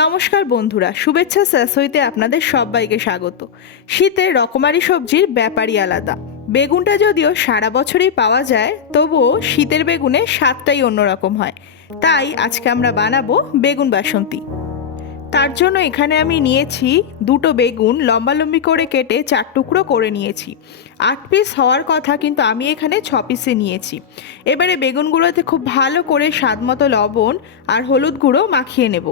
নমস্কার বন্ধুরা, শুভেচ্ছা শাসইতে আপনাদের সবাইকে স্বাগত। শীতের রকমারি সবজির ব্যাপারই আলাদা। বেগুনটা যদিও সারা বছরই পাওয়া যায়, তবুও শীতের বেগুনে স্বাদটাই অন্যরকম হয়। তাই আজকে আমরা বানাবো বেগুন বাসন্তী। তার জন্য এখানে আমি নিয়েছি দুটো বেগুন, লম্বালম্বি করে কেটে 4 টুকরো করে নিয়েছি। 8 পিস হওয়ার কথা, কিন্তু আমি এখানে 6 পিসে নিয়েছি। এবারে বেগুনগুলোতে খুব ভালো করে স্বাদমতো লবণ আর হলুদ গুঁড়ো মাখিয়ে নেব।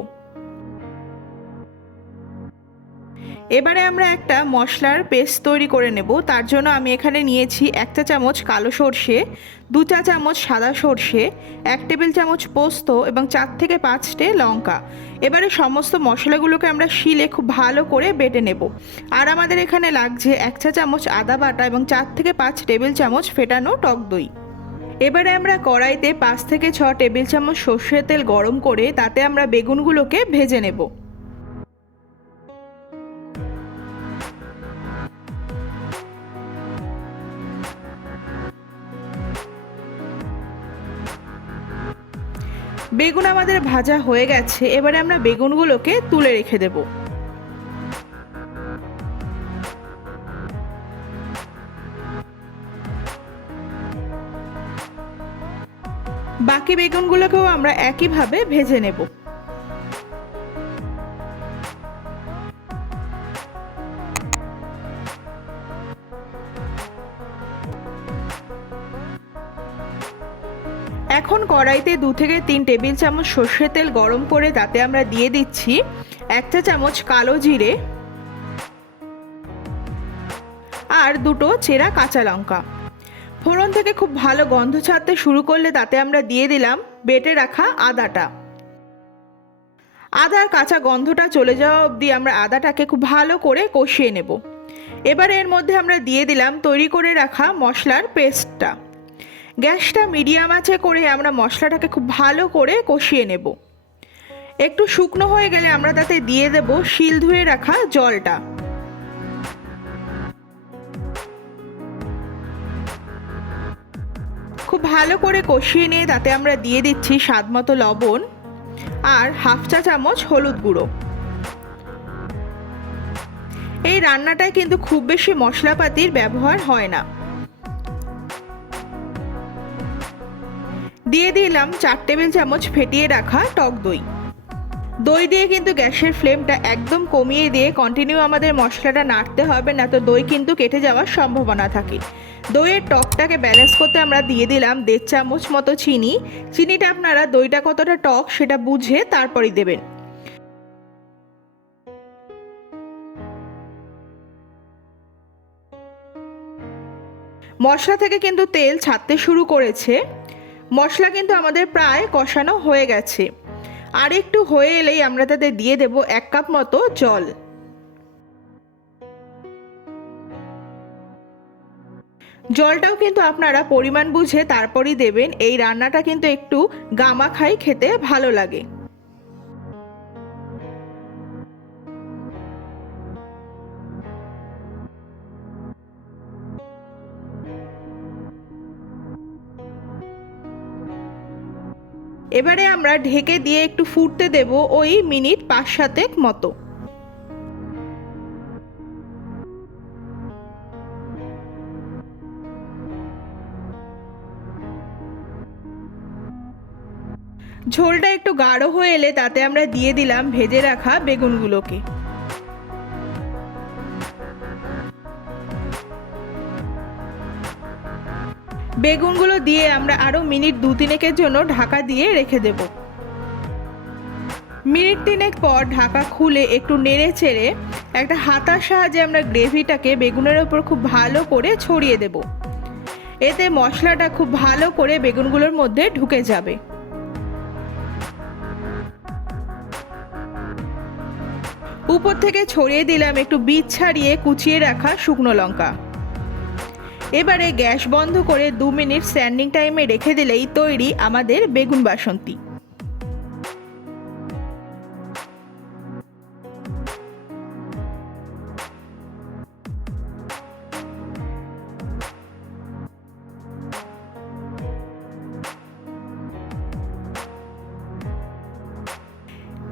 এবারে আমরা একটা মশলার পেস্ট তৈরি করে নেব। তার জন্য আমি এখানে নিয়েছি 1 চা চামচ কালো সর্ষে, 2 চা চামচ সাদা সর্ষে, 1 টেবিল চামচ পোস্ত এবং 4 থেকে 5টে লঙ্কা। এবারে সমস্ত মশলাগুলোকে আমরা শিলে খুব ভালো করে বেটে নেব। আর আমাদের এখানে লাগছে 1 চা চামচ আদা বাটা এবং 4 থেকে 5 টেবিল চামচ ফেটানো টক দই। এবারে আমরা কড়াইতে 5 থেকে 6 টেবিল চামচ সর্ষের তেল গরম করে তাতে আমরা বেগুনগুলোকে ভেজে নেব। বেগুন আমাদের ভাজা হয়ে গেছে। এবারে আমরা বেগুনগুলোকে তুলে রেখে দেব। বাকি বেগুনগুলোকেও আমরা একইভাবে ভেজে নেব। এখন কড়াইতে 2 থেকে 3 টেবিল চামচ সর্ষের তেল গরম করে তাতে আমরা দিয়ে দিচ্ছি 1 চা চামচ কালো জিরে আর 2টো চেরা কাঁচা লঙ্কা। ফোড়ন থেকে খুব ভালো গন্ধ ছাড়তে শুরু করলে তাতে আমরা দিয়ে দিলাম বেটে রাখা আদাটা। আদার কাঁচা গন্ধটা চলে যাওয়া অবধি আমরা আদাটাকে খুব ভালো করে কষিয়ে নেব। এবার এর মধ্যে আমরা দিয়ে দিলাম তৈরি করে রাখা মশলার পেস্টটা। গ্যাসটা মিডিয়াম আঁচে করে আমরা মশলাটাকে খুব ভালো করে কষিয়ে নেব। একটু শুকনো হয়ে গেলে আমরা তাতে দিয়ে দেব শিল ধুয়ে রাখা জলটা। খুব ভালো করে কষিয়ে নিয়ে তাতে আমরা দিয়ে দিচ্ছি স্বাদমতো লবণ আর 1/2 চা চামচ হলুদ গুঁড়ো। এই রান্নাটায় কিন্তু খুব বেশি মশলাপাতির ব্যবহার হয় না। দিয়ে দিলাম 4 টেবিল চামচ ফেটিয়ে রাখা টক দই। দই দিয়ে কিন্তু গ্যাসের ফ্লেমটা একদম কমিয়ে দিয়ে কন্টিনিউ আমাদের মশলাটা নাড়তে হবে, না তো দই কিন্তু কেটে যাওয়ার সম্ভাবনা থাকে। দইয়ের টকটাকে ব্যালেন্স করতে আমরা দিয়ে দিলাম 1.5 চামচ মতো চিনি। চিনিটা আপনারা দইটা কতটা টক সেটা বুঝে তারপরই দেবেন। মশলা থেকে কিন্তু তেল ছাড়তে শুরু করেছে। মশলা কিন্তু আমাদের প্রায় কষানো হয়ে গেছে। আর একটু হয়ে এলেই আমরা তাতে দিয়ে দেব 1 কাপ মতো জল। জলটাও কিন্তু আপনারা পরিমাণ বুঝে তারপরই দেবেন। এই রান্নাটা কিন্তু একটু গামাখাই খেতে ভালো লাগে। এবারে আমরা ঢেকে দিয়ে একটু ফুটতে দেব ওই মিনিট 5-7 মতো। ঝোলটা একটু গাঢ় হয়ে এলে তাতে আমরা দিয়ে দিলাম ভেজে রাখা বেগুনগুলোকে। বেগুনগুলো দিয়ে আমরা আরও মিনিট 2-3 জন্য ঢাকা দিয়ে রেখে দেব। মিনিট 3 পর ঢাকা খুলে একটু নেড়ে চেড়ে একটা হাতার সাহায্যে আমরা গ্রেভিটাকে বেগুনের ওপর খুব ভালো করে ছড়িয়ে দেব। এতে মশলাটা খুব ভালো করে বেগুনগুলোর মধ্যে ঢুকে যাবে। উপর থেকে ছড়িয়ে দিলাম একটু বীজ ছাড়িয়ে কুচিয়ে রাখা শুকনো লঙ্কা। এবারে গ্যাস বন্ধ করে 2 মিনিট স্ট্যান্ডিং টাইমে রেখে দিলেই তৈরি আমাদের বেগুন বাসন্তী।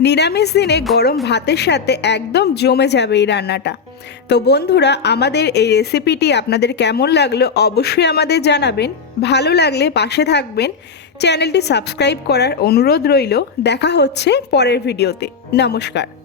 নিরামিষ দিনে গরম ভাতের সাথে একদম জমে যাবে এই রান্নাটা। তো বন্ধুরা, আমাদের এই রেসিপিটি আপনাদের কেমন লাগলো অবশ্যই আমাদের জানাবেন। ভালো লাগলে পাশে থাকবেন, চ্যানেলটি সাবস্ক্রাইব করার অনুরোধ রইল। দেখা হচ্ছে পরের ভিডিওতে। নমস্কার।